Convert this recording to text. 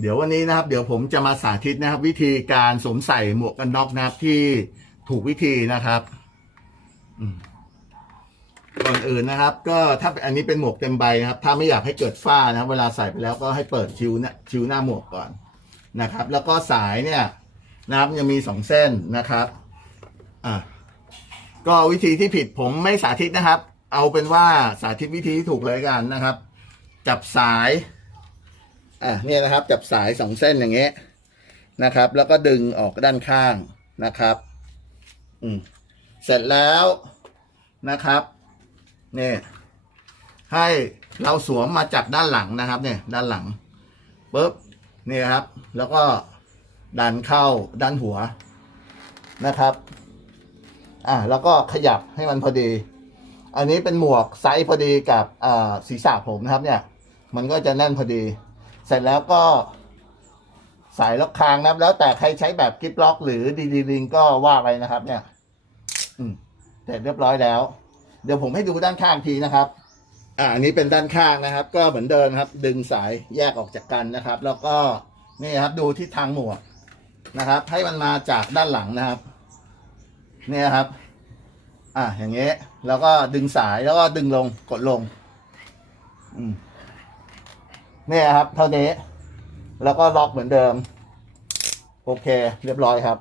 เดี๋ยววันนี้นะครับ เดี๋ยวผมจะมาสาธิตนะครับ วิธีการสวมใส่หมวกกันน็อกนะครับที่ถูกวิธีนะครับก่อนอื่นนะครับ ก็ถ้าอันนี้เป็นหมวกเต็มใบนะครับ ถ้าไม่อยากให้เกิดฝ้านะครับเวลาใส่ไปแล้วก็ให้เปิดชิวเนี่ยชิวหน้าหมวกก่อนนะครับ แล้วก็สายเนี่ยนะครับยังมีสองเส้นนะครับอะก็วิธีที่ผิดผมไม่สาธิตนะครับ เอาเป็นว่าสาธิตวิธีที่ถูกเลยกันนะครับ จับสาย อะเนี่ยนะครับ จับสายสองเส้นอย่างเงี้ยนะครับ แล้วก็ดึงออกด้านข้างนะครับ อืมเสร็จแล้วนะครับเนี่ยให้เราสวมมาจากด้านหลังนะครับ เนี่ย ด้านหลังปุ๊บเนี่ยครับ แล้วก็ดันเข้าด้านหัวนะครับ อะแล้วก็ขยับให้มันพอดี อันนี้เป็นหมวกไซส์พอดีกับอ่าศีรษะผมนะครับ เนี่ย มันก็จะแน่นพอดี เสร็จแล้วก็สายล็อกคางนะครับ แล้วแต่ใครใช้แบบกิฟล็อก หรือดีดีลิงก็ว่าไปนะครับ เนี่ย อืมเสร็จเรียบร้อยแล้ว เดี๋ยวผมให้ดูด้านข้างทีนะครับ อ่าอันนี้เป็นด้านข้างนะครับ ก็เหมือนเดิมครับ ดึงสายแยกออกจากกันนะครับ แล้วก็นี่ครับ ดูที่ทางหมวกนะครับ ให้มันมาจากด้านหลังนะครับ เนี่ยครับ อ่าอย่างเงี้ยแล้วก็ดึงสายแล้วก็ดึงลงกดลง อืม เนี่ยครับ เท่านี้ แล้วก็ล็อกเหมือนเดิม โอเค เรียบร้อยครับ